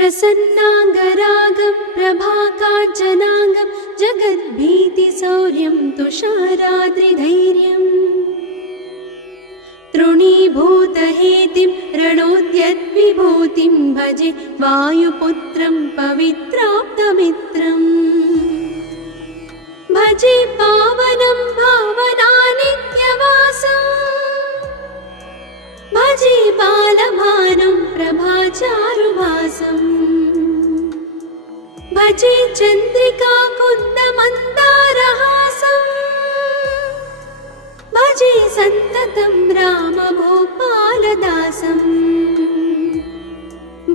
प्रसन्नाङ्गरागं प्रभाकाञ्चनाङ्गं जगद्भीतिशौर्यं तुषाराद्रिधैर्यम् तृणीभूतहेतिं रणोद्यद्विभूतिं भजे वायुपुत्रं पवित्राप्तमित्रम् भजे पावनं भावनानित्यवासम् भजे बालभानुं प्रभाचारुभासम् भजे चन्द्रिका कुन्दमन्दारहासम् भजे सन्ततं रामभूपालदासम्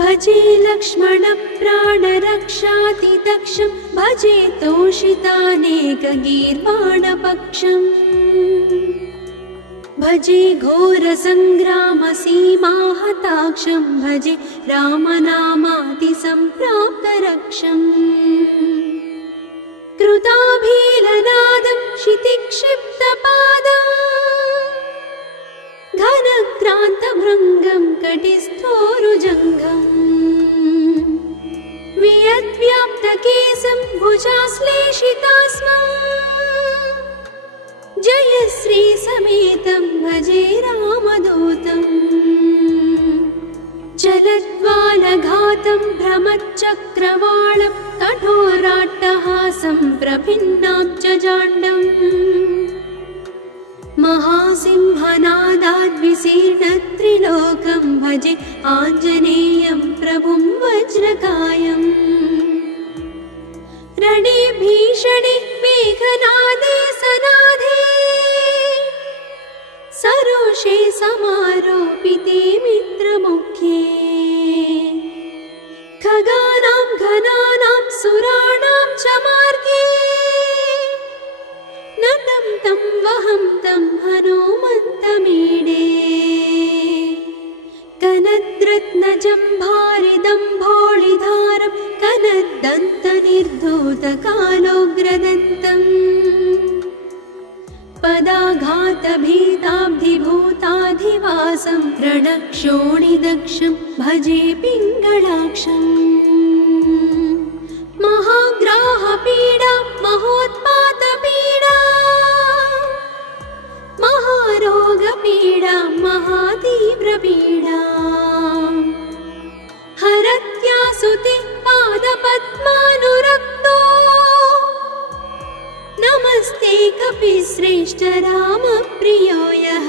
भजे लक्ष्मणप्राणरक्षातिदक्षं भजे तोषितानेकगीर्वाणपक्षम् भजे घोरसङ्ग्रामसीमाहताक्षं भजे रामनामातिसम्प्राप्तरक्षम् कृताभीलनादं क्षितिक्षिप्तपादम् घनक्रान्तभृङ्गं कटिस्थोरुजङ्घम् वियद्व्याप्तकेशं भुजाश्लेषितास्मम् जयश्री समेतं भजे रामदूतम् चलद्वालघातं भ्रमच्चक्रवालं कठोराट्टहासं प्रभिन्नाब्जजाण्डम् महासिंहनादाद्विशीर्णत्रिलोकं भजे आञ्जनेयं प्रभुं वज्रकायम् रणे भीषणे मेघनादे सनाधे सरोषे समारोपिते मित्रमुख्ये खगानां घनानां सुराणां च मार्गे नतं तं वहं तं हनुमन्तमीडे कनद्रत्नजम्भारिदम्भोळिधारं कनद्दन्तनिर्धूतकालोग्रदन्तम् पदाघातभीताब्धिभूताधिवासं रणक्षोणिदक्षं भजे पिङ्गळाक्षम् महाग्राहपीडा महोत्पातपीडा महारोगपीडा महातीव्रपीडा हरत्यासुते पादपद्मानुरक्तो नमस्ते कपिश्रेष्ठ रामप्रियो यः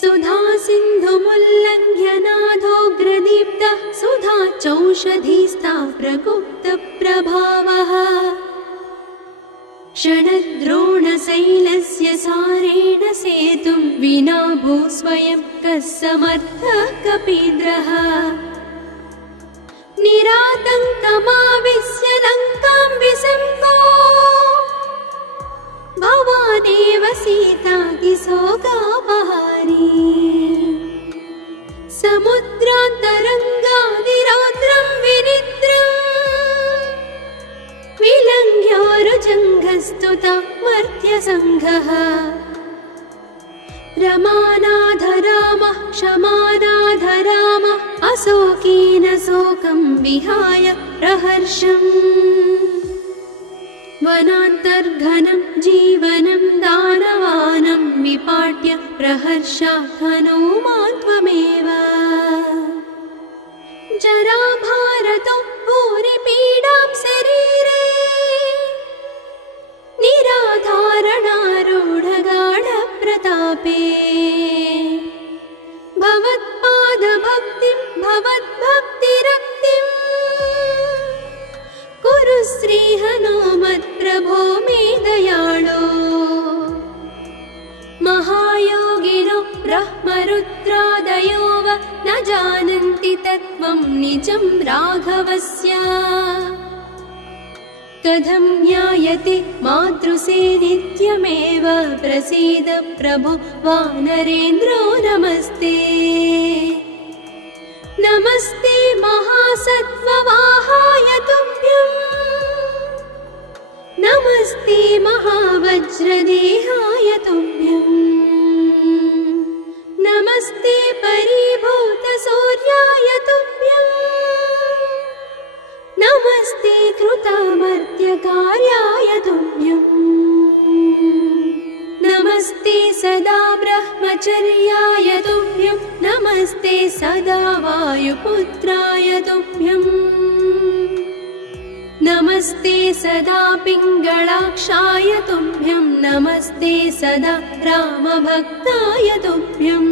सुधा सिन्धुमुल्लङ्घ्य नाथोग्रदीप्तः सुधा चौषधीस्था प्रकुप्तप्रभावः षडद्रोणशैलस्य सारेण सेतुं विना भूस्वयं कः समर्थः कपीन्द्रः निरातङ्कमाविश्य लङ्कां विसम्पो भवानेव सीतातिशोकापहारी समुद्रान्तरङ्गादिरौद्रं विनिद्रम् विलङ्घ्योरुजङ्घस्तुता मर्त्यसङ्घः रमानाथ रामः क्षमानाथ रामः अशोकेन शोकं विहाय प्रहर्षम् वनान्तर्घनं जीवनं दानवानं विपाट्य प्रहर्षात् हनूमान् त्वमेव जराभारतो भूरिपीडां शरीरे निराधारणारूढगाढप्रतापे भवत्पादभक्तिं भवद्भक्तिरक्तिम् कुरु श्रीहनुमत्प्रभो मे दयाळो महायोगिनो ब्रह्मरुद्रादयो वा न जानन्ति तत्त्वं निजं राघवस्य कथं ज्ञायते मातृसे नित्यमेव प्रसीद प्रभो वानरेन्द्रो नमस्ते नमस्ते महासत्त्ववाहाय तुभ्यं नमस्ते महावज्रदेहाय तुभ्यं नमस्ते परिभूतसूर्याय तुभ्यम् सर्वकार्याय तुभ्यम् नमस्ते सदा ब्रह्मचर्याय तुभ्यं नमस्ते सदा वायुपुत्राय तुभ्यम् नमस्ते सदा पिङ्गलाक्षाय तुभ्यं नमस्ते सदा रामभक्ताय तुभ्यम्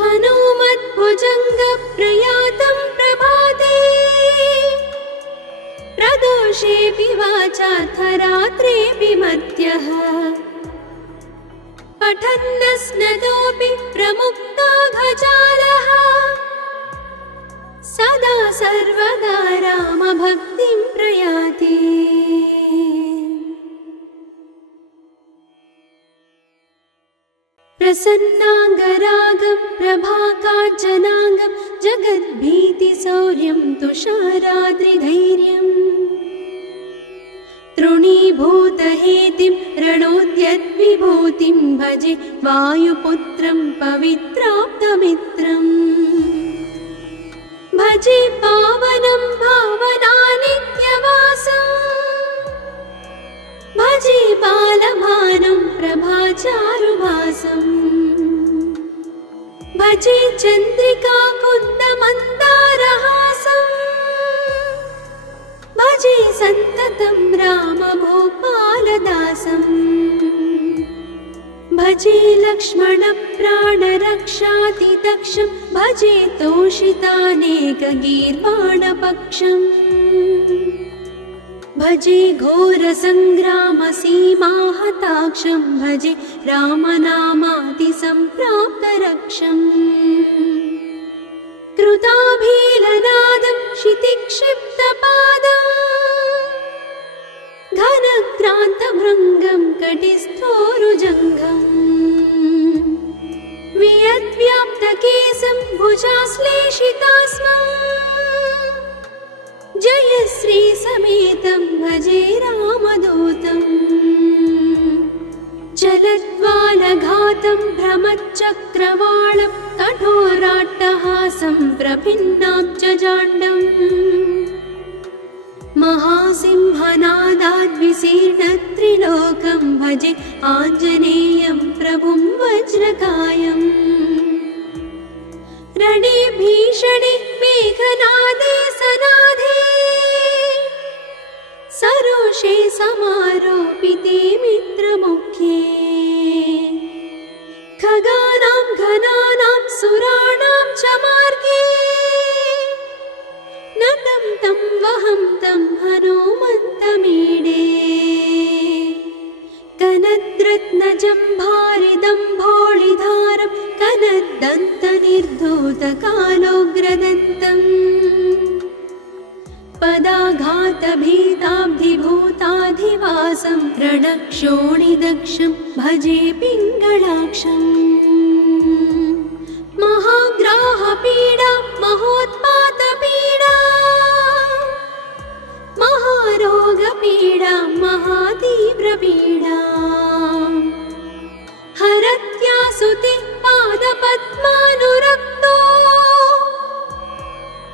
हनुमद्भुजङ्गप्रयातं प्रभाते प्रदोषेऽपि वाचार्थरात्रेऽपि मर्त्यः पठन्नस्नतोऽपि प्रमुक्ताघजालः सदा सर्वदा रामभक्तिं प्रयाति प्रसन्नाङ्गरागं प्रभाकाञ्चनाङ्गं जगद्भीतिशौर्यं तुषाराद्रिधैर्यम् तृणीभूतहेतिं रणोद्यद्विभूतिं भजे वायुपुत्रं पवित्राप्तमित्रम् भजे पावनं भावनानित्यवासम् भजे बालभानुं प्रभाचारुभासम् भजे चन्द्रिकाकुन्दमन्दारहासम् भजे सन्ततं रामभूपालदासम् भजे लक्ष्मणप्राणरक्षातिदक्षं भजे तोषितानेकगीर्वाणपक्षम् भजे घोरसङ्ग्रामसीमाहताक्षं भजे रामनामातिसम्प्राप्तरक्षम् कृताभीलनादं क्षितिक्षिप्तपादम् घनक्रान्तभृङ्गं कटिस्थोरुजङ्घम् वियद्व्याप्तकेशं भुजाश्लेषितास्मम् जयश्रीसमेतं भजे रामदूतम् चलद्वालघातं भ्रमच्चक्रवालं कठोराट्टहासं प्रभिन्नाब्जजाण्डम् महासिंहनादाद्विशीर्णत्रिलोकं भजे आञ्जनेयं प्रभुं वज्रकायम् रणे भीषणे मेघनादे सनादे सरोषे समारोपिते मित्रमुख्ये खगानां घनानां सुराणां च मार्गे नतं तं वहं तं हनुमन्तमीडे कनद्रत्नजम्भारिदम्भोळिधारं कनद्दन्तनिर्धूतकालोग्रदन्तम् पदाघातभीताब्धिभूताधिवासं रणक्षोणिदक्षं भजे पिङ्गलाक्षम् महाग्राहपीडा महोत्पातपीडा महारोगपीडा महातीव्रपीडा हरत्यासुते पादपद्मानुरक्तो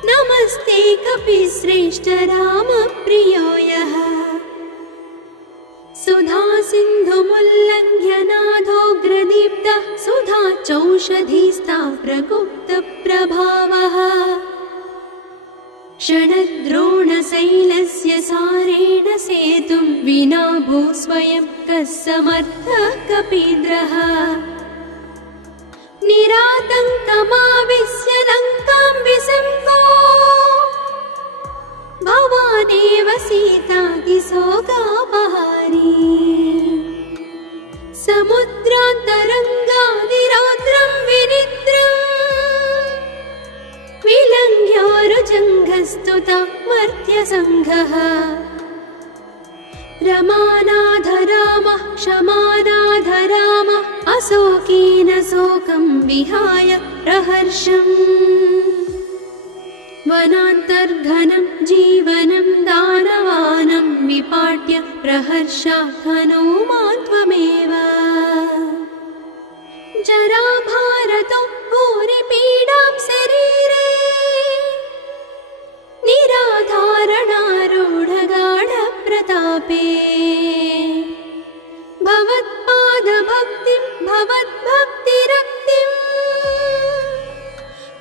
नमस्ते कपिश्रेष्ठ रामप्रियो यः सुधा सिन्धुमुल्लङ्घ्य नाथोग्रदीप्तः सुधा चौषधीस्ता प्रगुप्तप्रभावः षडद्रोणशैलस्य सारेण सेतुं विना भूस्वयं कः समर्थः कपीन्द्रः निरातङ्कमाविश्य लङ्कां विसम्भो भवानेव सीतातिशोकापहारी समुद्रान्तरङ्गादिरौद्रं विनिद्रम् विलङ्घ्योरुजङ्घस्तुता मर्त्यसङ्घः रमानाथ रामः क्षमानाथ रामः अशोकेन शोकं विहाय प्रहर्षम् वनान्तर्घनं जीवनं दानवानं विपाट्य प्रहर्षात् हनुमान् त्वमेव जराभारतो भूरिपीडां शरीरे निराधारणारूढग कल्पे भवत्पादभक्तिं भवद्भक्तिरक्तिं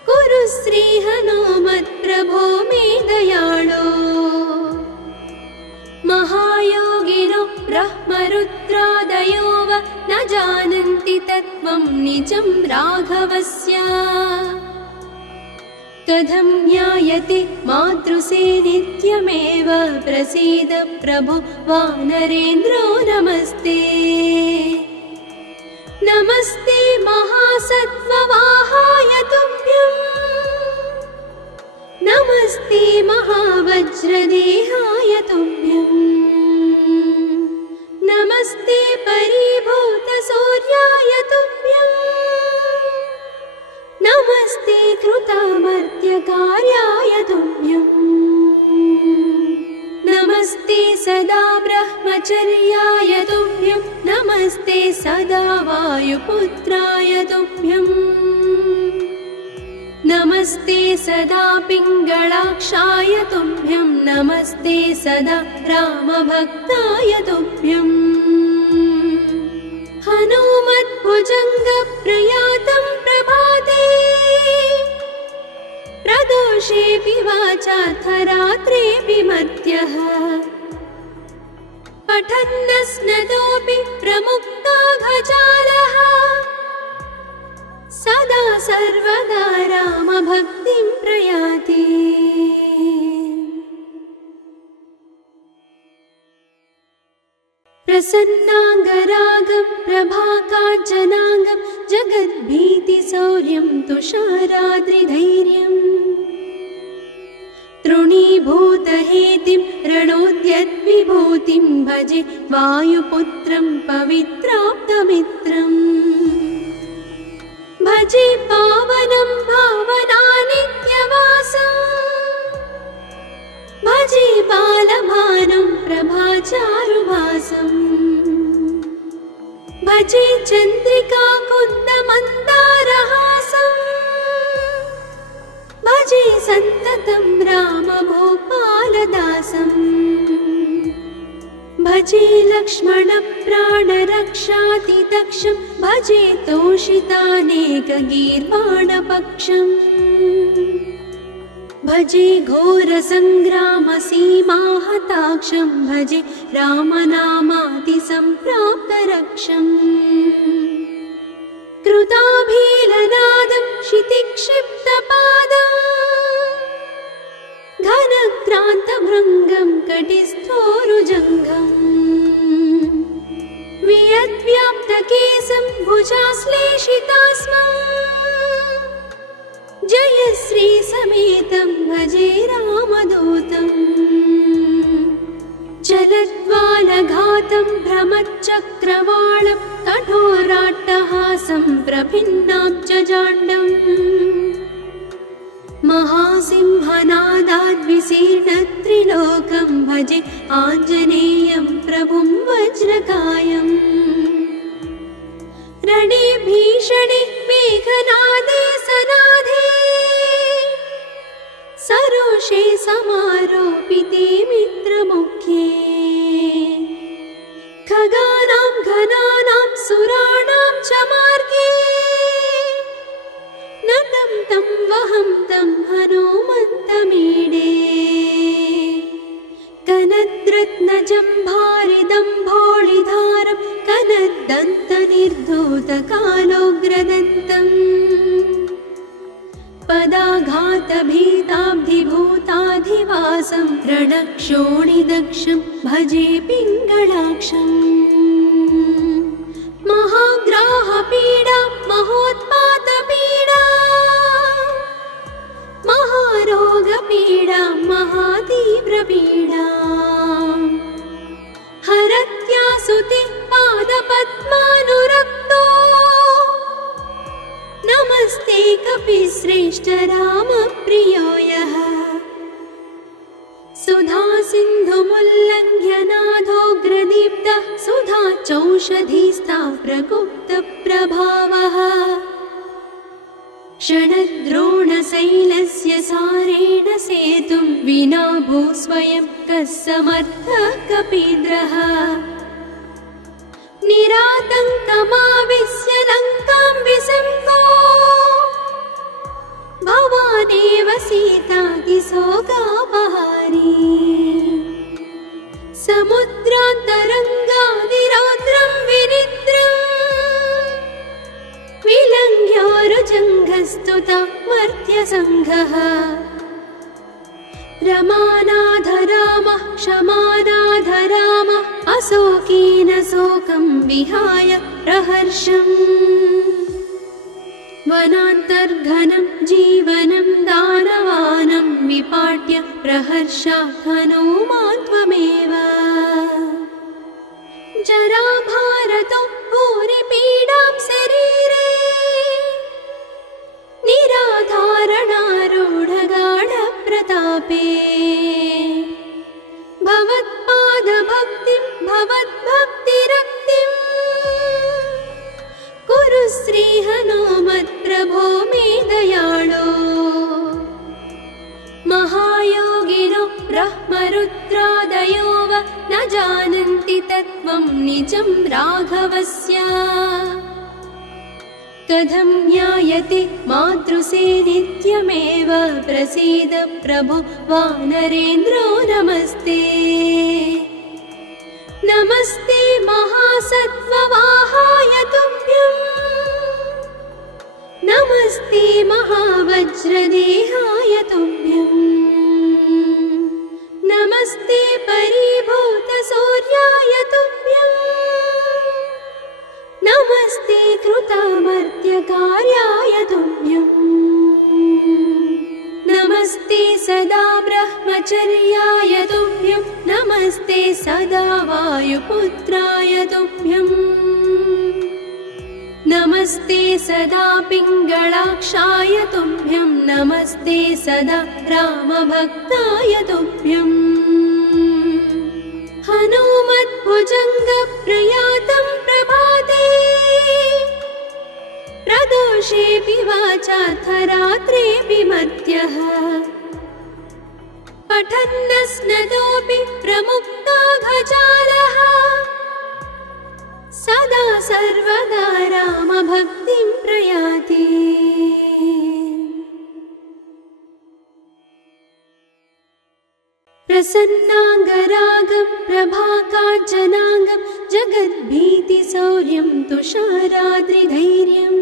कुरु श्रीहनुमत्प्रभो मे दयाळो महायोगिनो ब्रह्मरुद्रादयो वा न जानन्ति तत्त्वं निजं राघवस्य कथं ज्ञायते मातृसे नित्यमेव प्रसीद प्रभो वानरेन्द्रो नमस्ते नमस्ते महासत्त्ववाहाय तुभ्यं नमस्ते महावज्रदेहाय तुभ्यं नमस्ते परिभूतसूर्याय तुभ्यं नमस्ते कृतामर्त्यकार्याय तुभ्यं नमस्ते सदा ब्रह्मचर्याय तुभ्यं नमस्ते सदा वायुपुत्राय तुभ्यं नमस्ते सदा पिङ्गळाक्षाय तुभ्यं नमस्ते सदा रामभक्ताय तुभ्यं हनुमद्भुजङ्गप्रयातं प्रभाते प्रदोषेऽपि वाचार्थरात्रेऽपि मर्त्यः पठन्नस्नतोऽपि प्रमुक्ताघजालः सदा सर्वदा रामभक्तिं प्रयाति प्रसन्नाङ्गरागं प्रभाकाञ्चनाङ्गं जगद्भीतिशौर्यं तुषाराद्रिधैर्यं तृणीभूतहेतिं रणोद्यद्विभूतिं भजे वायुपुत्रं पवित्राप्तमित्रम् भजे पावनं भावनानित्यवासं भजे बालभानुं प्रभाचारुभासं भजे चन्द्रिकाकुन्दमन्दारहासं भजे सन्ततं रामभूपालदासं भजे लक्ष्मणप्राणरक्षातिदक्षं भजे तोषितानेकगीर्वाणपक्षम् भजे घोरसङ्ग्रामसीमाहताक्षं भजे रामनामातिसम्प्राप्तरक्षम् कृताभीलनादं क्षितिक्षिप्तपादम् घनक्रान्तभृङ्गं कटिस्थोरुजङ्घम् वियद्व्याप्तकेशं भुजाश्लेषितास्मम् जय श्रीसमेतं भजे रामदूतं चलद्वालघातं भ्रमच्चक्रवालं कठोराट्टहासं प्रभिन्नाब्जजाण्डम् महासिंहनादाद्विशीर्णत्रिलोकं भजे आञ्जनेयं प्रभुं वज्रकायम् रणे भीषणे मेघनादे सनादे सरोषे समारोपिते मित्रमुख्ये खगानां घनानां सुराणां च मार्गे नतं तं वहं तं हनुमन्तमीडे कनद्रत्नजम्भारिदम्भोळिधारं कनद्दन्तनिर्धूतकालोग्रदन्तम् पदाघातभीताब्धिभूताधिवासं रणक्षोणिदक्षं भजे पिङ्गळाक्षम् महाग्राहपीडा महोत्पातपीडा महारोगपीडा महातीव्रपीडा हरत्यासुते पादपद्मानुरक्तो नमस्ते कपिश्रेष्ठ रामप्रियो यः सुधा सिन्धुमुल्लङ्घ्य नाथोग्रदीप्तः सुधा चौषधीस्ता प्रगुप्तप्रभावः क्षणद्रोणशैलस्य सारेण सेतुं विना भू स्वयं कः समर्थः कपीन्द्रः निरातङ्कमाविश्य लङ्कां विसङ्गो भवानेव सीतातिशोकापहारी समुद्रान्तरङ्गादिरौद्रं विनिद्रम् विलङ्घ्योरुजङ्घस्तुता मर्त्यसङ्घः रमानाधरामः क्षमानाधरामः अशोकेन शोकं विहाय प्रहर्षम् वनान्तर्घनं जीवनं दानवानं विपाट्य प्रहर्षात् हनूमान् त्वमेव जराभारतो भूरिपीडां शरीरे निराधारणारूढगाढप्रतापे भवत्पादभक्तिं भवद्भक्तिरक्तिं कुरु श्रीहनुमत्प्रभो मे दयाळो महायोगिनो ब्रह्मरुद्रादयो वा न जानन्ति तत्त्वं निजं राघवस्य कथं ज्ञायते मातृसे नित्यमेव प्रसीद प्रभो वानरेन्द्रो नमस्ते नमस्ते महासत्त्ववाहाय तुभ्यं नमस्ते महावज्रदेहाय तुभ्यं नमस्ते परिभूतसूर्याय तुभ्यं नमस्ते कृतामर्त्यकार्याय तुभ्यं नमस्ते सदा ब्रह्मचर्याय तुभ्यं नमस्ते सदा वायुपुत्राय तुभ्यं नमस्ते सदा पिङ्गळाक्षाय तुभ्यं नमस्ते सदा रामभक्ताय तुभ्यं हनुमद्भुजङ्गप्रयातं प्रभाते प्रदोषेऽपि वाचार्थरात्रेऽपि मर्त्यः पठन्नस्नतोऽपि प्रमुक्ताघजालः सदा सर्वदा रामभक्तिं प्रयाति प्रसन्नाङ्गरागं प्रभाकाञ्चनाङ्गं जगद्भीतिशौर्यं तुषाराद्रिधैर्यम्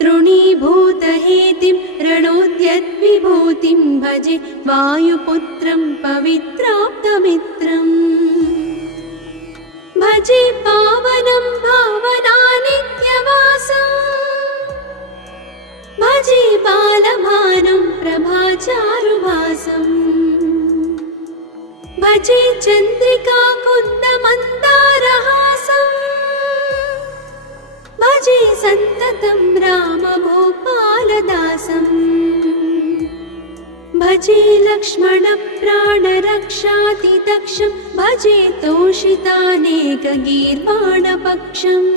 तृणीभूतहेतिं रणोद्यद्विभूतिं भजे वायुपुत्रं पवित्राप्तमित्रम् भजे पावनं भावनानित्यवासम् भजे बालभानं प्रभाचारुभासम् भजे चन्द्रिकाकुन्दमन्दारहासम् भजे सन्ततं रामभूपालदासम् भजे लक्ष्मणप्राणरक्षातिदक्षं भजे तोषितानेकगीर्वाणपक्षम्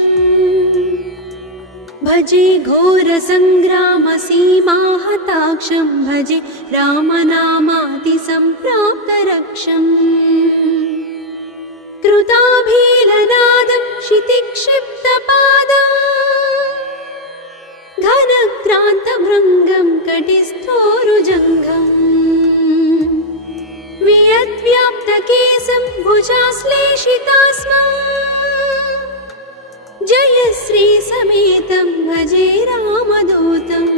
भजे घोरसङ्ग्रामसीमाहताक्षं भजे रामनामातिसम्प्राप्तरक्षम् कृताभीलनादं क्षितिक्षिप्तपादम् घनक्रान्तभृङ्गं कटिस्थोरुजङ्घम् वियद्व्याप्तकेशं भुजाश्लेषितास्मम् जय श्री समेतं भजे रामदूतम्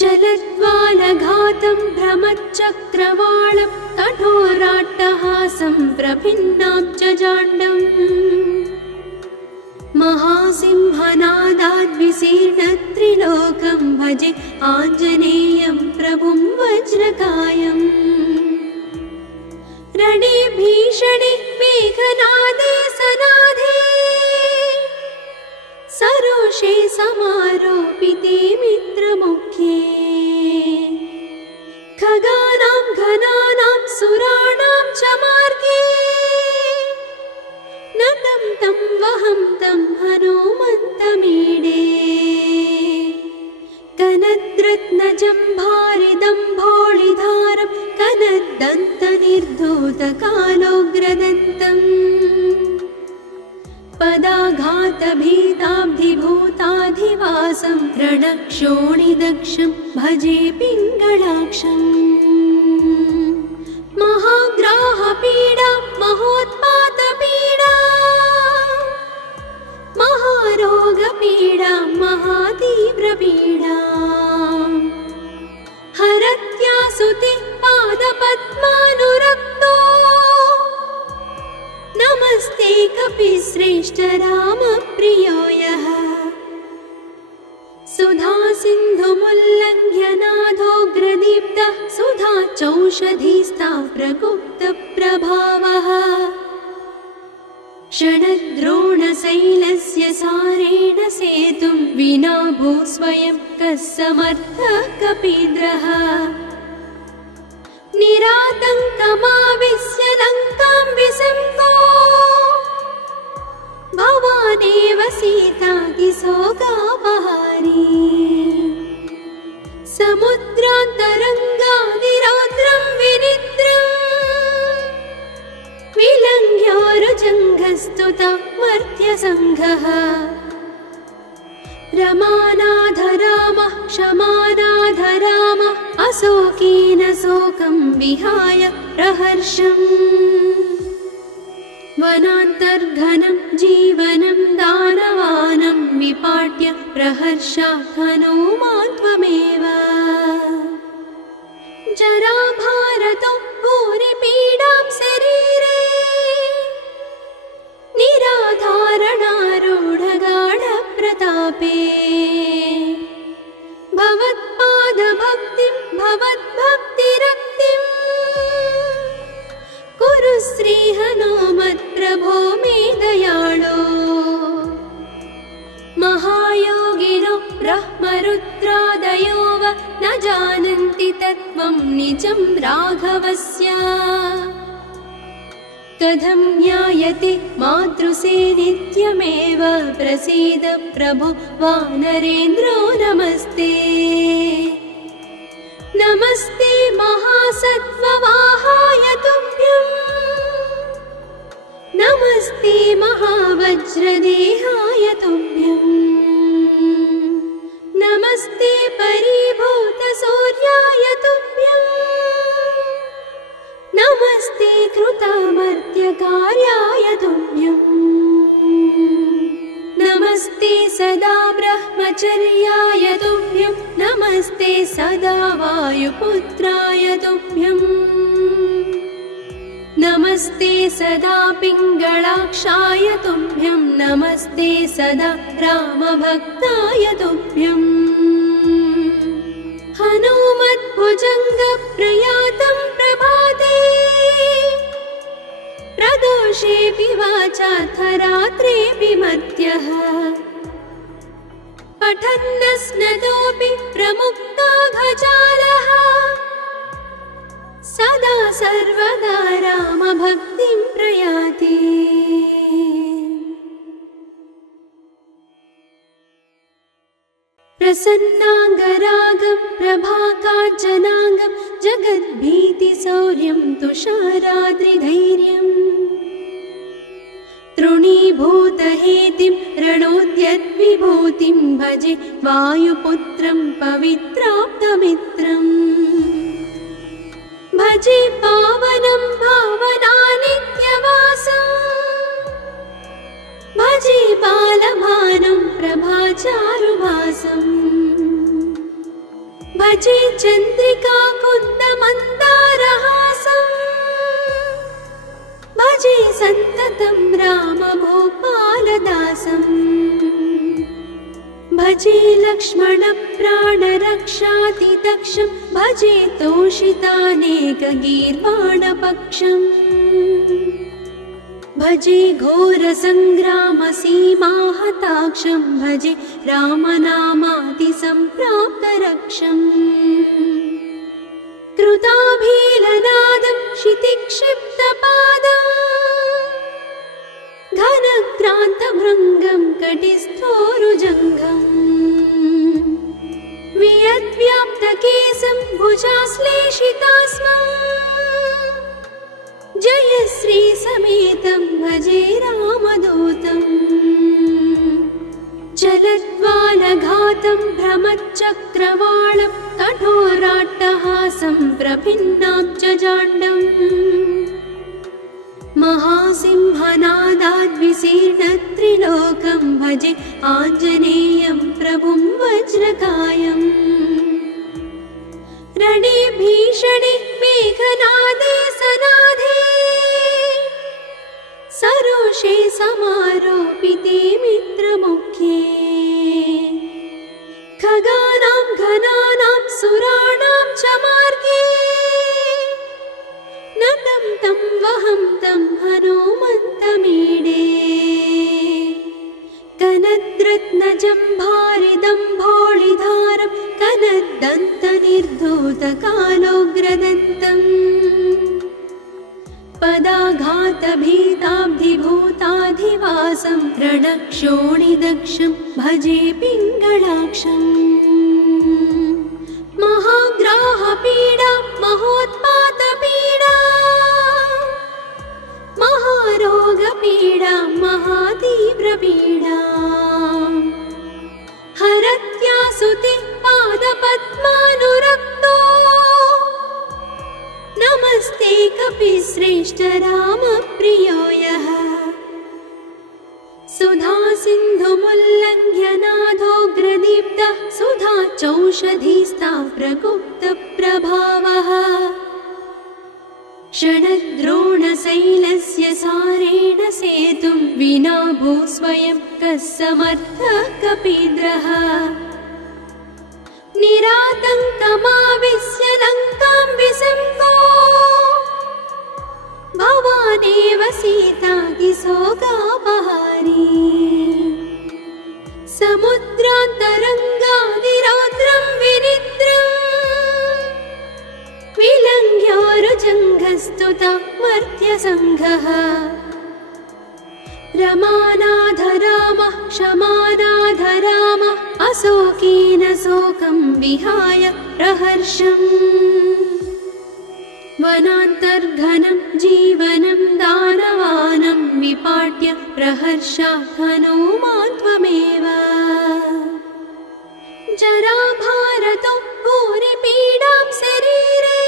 चलद्वालघातं भ्रमच्चक्रवालं कठोराट्टहासं प्रभिन्नाब्जजाण्डम् महासिंहनादाद्विशीर्णत्रिलोकं भजे आञ्जनेयं प्रभुं वज्रकायम् रणे भीषणे मेघनादे सनादे सरोषे समारोपिते मित्रमुख्ये खगानां घनानां सुराणां च मार्गे नतं तं वहं तं हनुमन्तमीडे कन जलद्रत्नजम्भारिदम्भोळिधारं कनद्दन्तनिर्धूतकालोग्रदन्तम् पदाघातभीताब्धिभूताधिवासं रणक्षोणिदक्षं भजे पिङ्गळाक्षम् महाग्राहपीडा महोत्पातपीडा महारोगपीडा महातीव्रपीडा हरत्यासुते पादपद्मानुरक्तो नमस्ते कपिश्रेष्ठ रामप्रियो यः सुधा सिन्धुमुल्लङ्घ्य नाथोग्रदीप्तः सुधा चौषधीस्ता प्रगुप्तप्रभावः षडद्रोणशैलस्य सारेण सेतुं विना भू स्वयं कः समर्थः कपीन्द्रः निरातङ्कमाविश्य लङ्कां विसङ्गो भवानेव सीतातिशोकापहारी समुद्रान्तरङ्गादिरौद्रं विनिद्रम् विलङ्घ्योरुजङ्घस्तुता मर्त्यसङ्घः रमानाधरामः क्षमानाधरामः अशोकेन शोकं विहाय प्रहर्षम् वनान्तर्घनं जीवनं दानवानं विपाट्य प्रहर्षात् हनूमान् त्वमेव जराभारतो भूरिपीडां शरीरे निराधारणारूढगाढप्रतापे भवत्पादभक्तिं भवद्भक्तिरक्तिं कुरु श्रीहनुमत्प्रभो मे दयाळो महायोगिनो ब्रह्मरुद्रादयो वा न जानन्ति तत्त्वं निजं राघवस्य कथं ज्ञायते मातृसे नित्यमेव प्रसीद प्रभो वानरेन्द्रो नमस्ते नमस्ते महासत्त्ववाहाय तुभ्यम् नमस्ते महावज्रदेहाय तुभ्यम् नमस्ते परिभूतसूर्याय तुभ्यम् नमस्ते कृतामर्त्यकार्याय तुभ्यम् नमस्ते सदा ब्रह्मचर्याय तुभ्यं नमस्ते सदा वायुपुत्राय तुभ्यम् नमस्ते सदा पिङ्गळाक्षाय तुभ्यं नमस्ते सदा रामभक्ताय तुभ्यम् हनुमद्भुजङ्गप्रयातं प्रभाते प्रदोषेऽपि वाचार्थरात्रेऽपि मर्त्यः पठन्नस्नतोऽपि प्रमुक्ताघजालः सदा सर्वदा रामभक्तिं प्रयाति प्रसन्नाङ्गरागं प्रभाकाञ्चनाङ्गं जगद्भीतिशौर्यं तुषाराद्रिधैर्यम् तृणीभूतहेतिं रणोद्यद्विभूतिं भजे वायुपुत्रं पवित्राप्तमित्रम् भजे पावनं भावनानित्यवासम् भजे बालभानुं प्रभाचारुभासम् भजे चन्द्रिकाकुन्दमन्दारहासम् भजे सन्ततं रामभूपालदासम् भजे लक्ष्मणप्राणरक्षातिदक्षं भजे तोषितानेकगीर्वाणपक्षम् भजे घोरसङ्ग्रामसीमाहताक्षं भजे रामनामादिसम्प्राप्तरक्षम् कृताभीलनादं क्षितिक्षिप्तपादम् घनक्रान्तभृङ्गं कटिस्थोरुजङ्घम् वियत् जलद्व्याप्तकेशं भुजाश्लेषितास्मम् जयश्री समेतं भजे रामदूतम् चलद्वालघातं भ्रमच्चक्रवालं कठोराट्टहासं प्रभिन्नाब्जजाण्डम् महासिंहनादाद्विशीर्णत्रिलोकं भजे आञ्जनेयं प्रभुं वज्रकायम् रणे भीषणे मेघनादे सनादे सरोषे समारोपिते मित्रमुख्ये खगानां घनानां सुराणां च मार्गे नतं तं वहं तं हनुमन्तमीडे कनद्रत्नजम्भारिदम्भोळिधारं कनद्दन्तनिर्धूतकालोग्रदन्तम् पदाघातभीताब्धिभूताधिवासं रणक्षोणिदक्षं भजे पिङ्गळाक्षम् महाग्राहपीडा महोत्पातपीडा महारोगपीडा महातीव्रपीडा हरत्यासुति पादपद्मानुरक्तो नमस्ते कपिश्रेष्ठ रामप्रियो यः सुधा सिन्धुमुल्लङ्घ्य नाथोग्रदीप्तः सुधा चौषधीस्ता प्रगुप्तप्रभावः षडद्रोणशैलस्य सारेण सेतुं विना भूस्वयं कः समर्थः कपीन्द्रः निरातङ्कमाविश्य लङ्कां विसङ्गो भवानेव सीतातिशोकापहारी समुद्रान्तरङ्गादिरौद्रं विनिद्रम् विलङ्घ्योरुजङ्घस्तुता मर्त्यसङ्घः रमानाधरामः क्षमानाधरामः अशोकेन शोकं विहाय प्रहर्षम् वनान्तर्घनं जीवनं दानवानं विपाट्य प्रहर्षात् हनूमान् त्वमेव जराभारतो भूरिपीडां शरीरे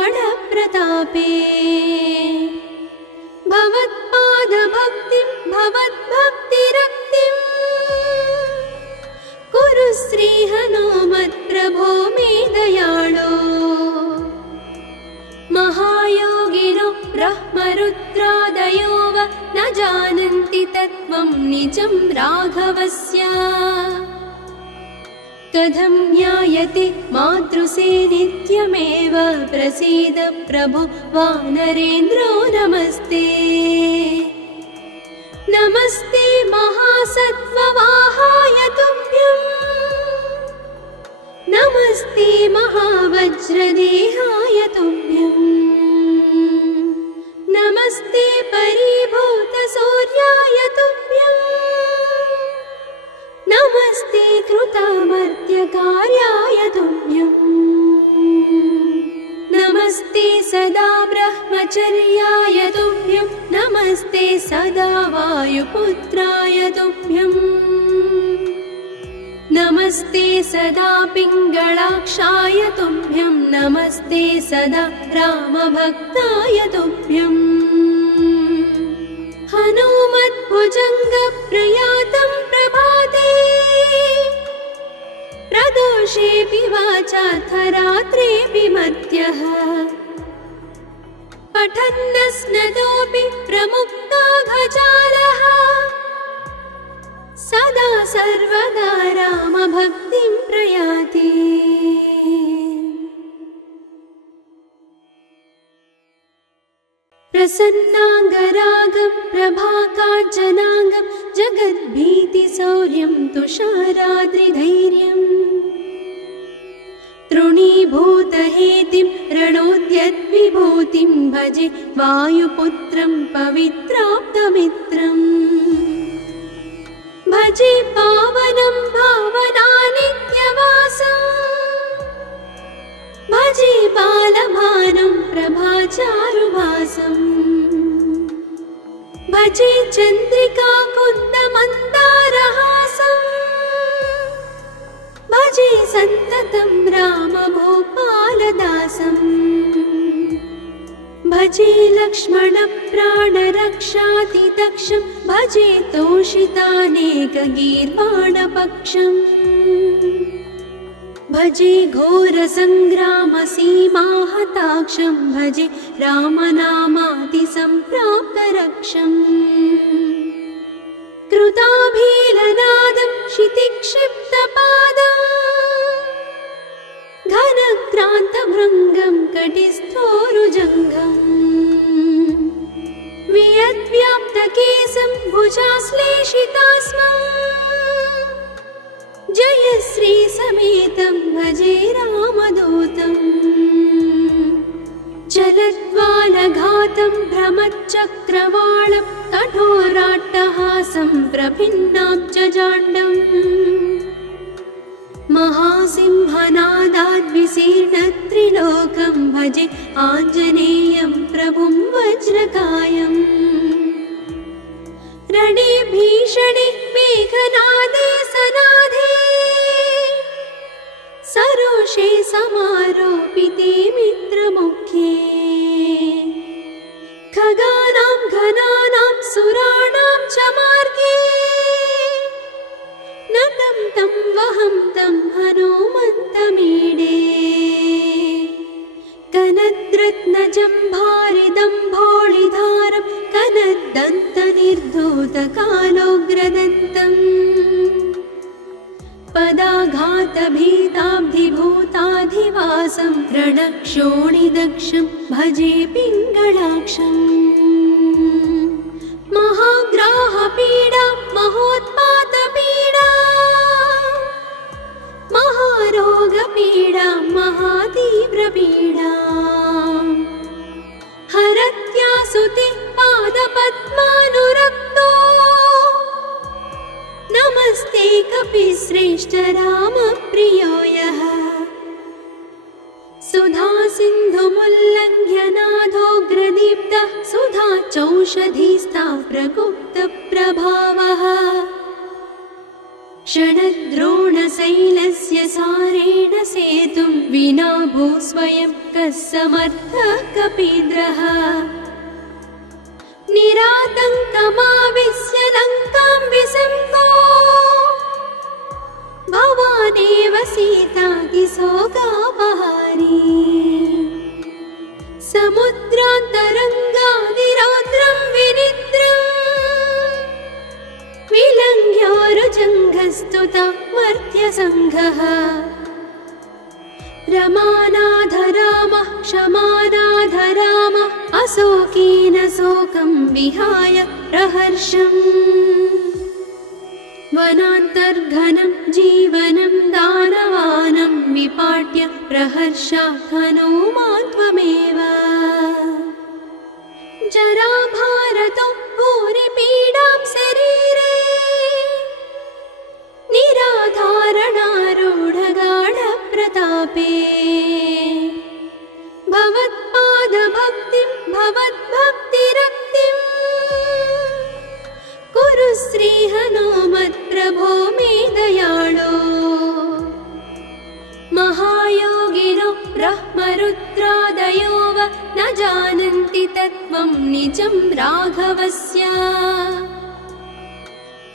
निराधारणारूढगाढप्रतापे भवत्पादभक्तिं भवद्भक्तिरक्तिं कुरु श्रीहनुमत्प्रभो मे दयाळो महायोगिनो ब्रह्मरुद्रादयो वा न जानन्ति तत्त्वं निजं राघवस्य कथं ज्ञायते मातृसे नित्यमेव प्रसीद प्रभो वानरेन्द्रो नमस्ते नमस्ते महासत्त्ववाहाय तुभ्यं नमस्ते महावज्रदेहाय तुभ्यं नमस्ते परिभूतसूर्याय तुभ्यं नमस्ते कृतामर्त्यकार्याय तुभ्यं नमस्ते सदा ब्रह्मचर्याय तुभ्यं नमस्ते सदा वायुपुत्राय तुभ्यं नमस्ते सदा पिङ्गळाक्षाय तुभ्यं नमस्ते सदा रामभक्ताय तुभ्यं हनुमद्भुजङ्गप्रयातं प्रभाते प्रदोषेऽपि वाचार्थरात्रेऽपि मध्यः पठन्नस्नतोऽपि प्रमुक्ताघजालः सदा सर्वदा रामभक्तिं प्रयाति प्रसन्नाङ्गरागं प्रभाकाञ्चनाङ्गं जगद्भीतिशौर्यं तुषाराद्रिधैर्यम् तृणीभूतहेतिं रणोद्यद्विभूतिं भजे वायुपुत्रं पवित्राप्तमित्रम् भजे पावनं भावनानित्यवासम् भजे बालभानुं प्रभाचारुभासम् भजे चन्द्रिका कुन्दमन्दारहासम् भजे सन्ततं रामभूपालदासम् भजे लक्ष्मणप्राणरक्षातिदक्षं भजे तोषितानेकगीर्वाणपक्षम् भजे घोरसङ्ग्रामसीमाहताक्षं भजे रामनामातिसम्प्राप्तरक्षम् कृताभीलनादं क्षितिक्षिप्तपादम् घनक्रान्तभृङ्गं कटिस्थोरुजङ्घम् वियद्व्याप्तकेशं भुजाश्लेषितास्मम् जयश्री समेतं भजे रामदूतम् चलद्वालघातं भ्रमच्चक्रवालं कठोराट्टहासं प्रभिन्नां च जाण्डम् महासिंहनादाद्विशीर्णत्रिलोकं भजे आञ्जनेयं प्रभुं वज्रकायम् रणे भीषणे मेघनादे सनाधे सरोषे समारोपिते मित्रमुखे खगानां घनानां सुराणां च मार्गे नतं तं वहं तं हनुमन्तमीडे कनद्रत्नजम्भारिदम्भोळिधारं कनद्दन्तनिर्धूतकालोग्रदन्तम् पदाघातभीताब्धिभूताधिवासं रणक्षोणिदक्षं भजे पिङ्गळाक्षम् महाग्राहपीडा महोत्पातपीडा महारोगपीडा महातीव्रपीडा हरत्यासुते पादपद्मानुरक्तो नमस्ते कपिश्रेष्ठ रामप्रियो यः सुधा सिन्धुमुल्लङ्घ्य नाथोग्रदीप्तः सुधा चौषधीस्ता प्रगुप्तप्रभावः षडद्रोणशैलस्य सारेण सेतुं विना भूस्वयं कः समर्थः कपीन्द्रः निरातङ्कमाविश्य लङ्कां विसङ्गो भवानेव सीतातिशोकापहारी समुद्रान्तरङ्गादिरौद्रं विनिद्रम् विलङ्घ्योरुजङ्घस्तुता मर्त्यसङ्घः रमानाथ रामः क्षमानाथ रामः अशोकेन शोकं विहाय प्रहर्षम् वनान्तर्घनं जीवनं दानवानं विपाट्य प्रहर्षात् हनुमान् त्वमेव जराभारतो भूरिपीडां शरीरे निराधारणारूढगाढप्रतापे भवत्पादभक्तिं भवद्भक्तिरक्तिं कुरु श्रीहनुमत्प्रभो मे दयाळो महायोगिनो ब्रह्मरुद्रादयो वा न जानन्ति तत्त्वं निजं राघवस्य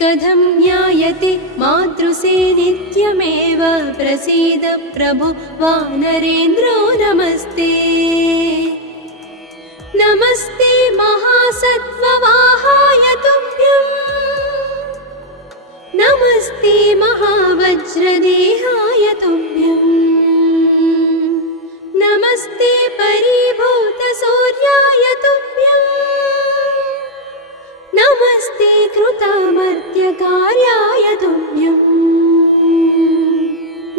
कथं ज्ञायते मातृसे नित्यमेव प्रसीद प्रभो वानरेन्द्रो नमस्ते नमस्ते महासत्त्ववाहाय तुभ्यं नमस्ते महावज्रदेहाय तुभ्यं नमस्ते परिभूतसूर्याय तुभ्यं नमस्ते कृतामर्त्यकार्याय तुभ्यं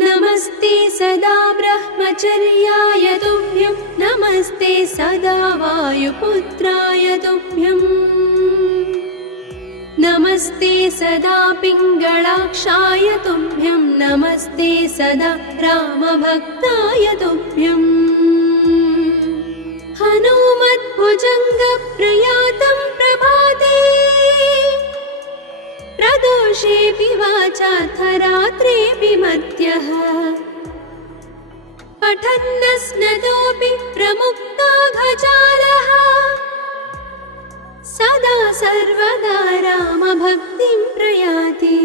नमस्ते सदा ब्रह्मचर्याय तुभ्यं नमस्ते सदा वायुपुत्राय तुभ्यं नमस्ते सदा पिङ्गलाक्षाय तुभ्यं नमस्ते सदा रामभक्ताय तुभ्यम् हनुमद्भुजङ्गप्रयातं प्रभाते प्रदोषेऽपि वाचाथ रात्रेऽपि मर्त्यः पठन्नस्नतोऽपि प्रमुक्ताघजालः सदा सर्वदा रामभक्तिं प्रयाति।